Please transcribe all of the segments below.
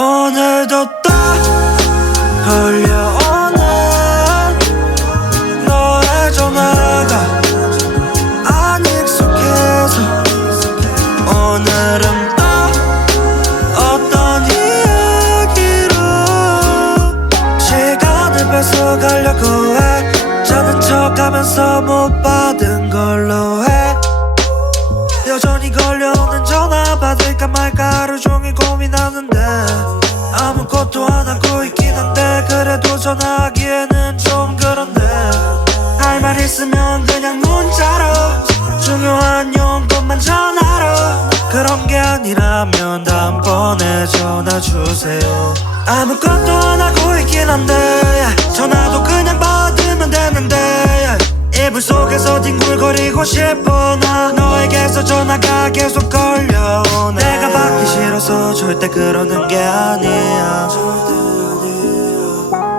오늘도 또 걸려오는 너의 전화가 안 익숙해서 오늘은 또 어떤 이야기로 시간을 뺏어가려고 해. 자는 척하면서 못 받은 걸로 해. 여전히 걸려오는 전화 받을까 말까 하루 종일 고민하는데 아무것도 안 하고 있긴 한데 그래도 전화하기에는 좀 그런데 할 말 있으면 그냥 문자로 중요한 용건만 전화로 그런 게 아니라면 다음번에 전화 주세요. 아무것도 안 하고 있긴 한데 전화도 그냥 받으면 되는데 이불 속에서 뒹굴거리고 싶어. 나 너에게서 전화가 계속 걸려오네 내가 받기 싫어서 절대 그러는 게 아니야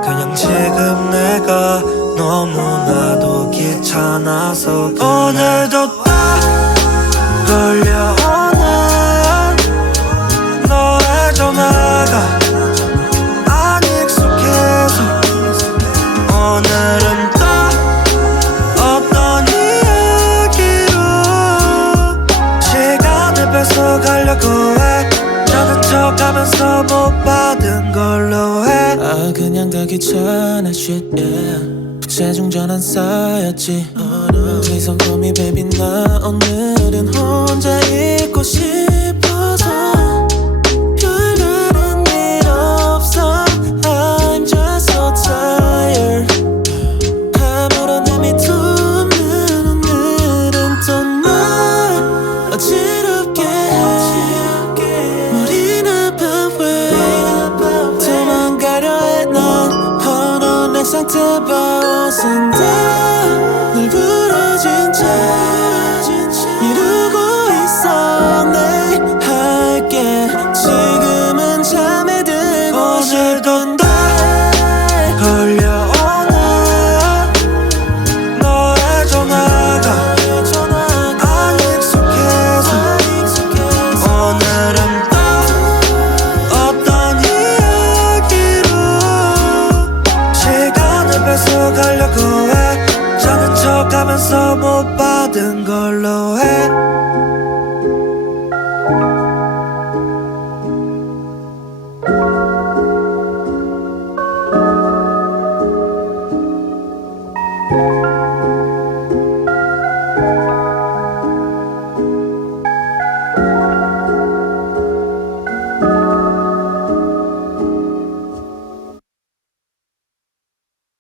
그냥 지금 내가 너무나도 귀찮아서 그래. 오늘도 뺏어가려고 해. 자는 척하면서 못 받은 걸로 해. 아 그냥 다 귀찮아 shit yeah 부채중 전환 쌓였지. oh, no. Me baby 나 오늘은 혼자 헐어 내상 뺏어가려고 해. 자는 척하면서 못 받은 걸로 해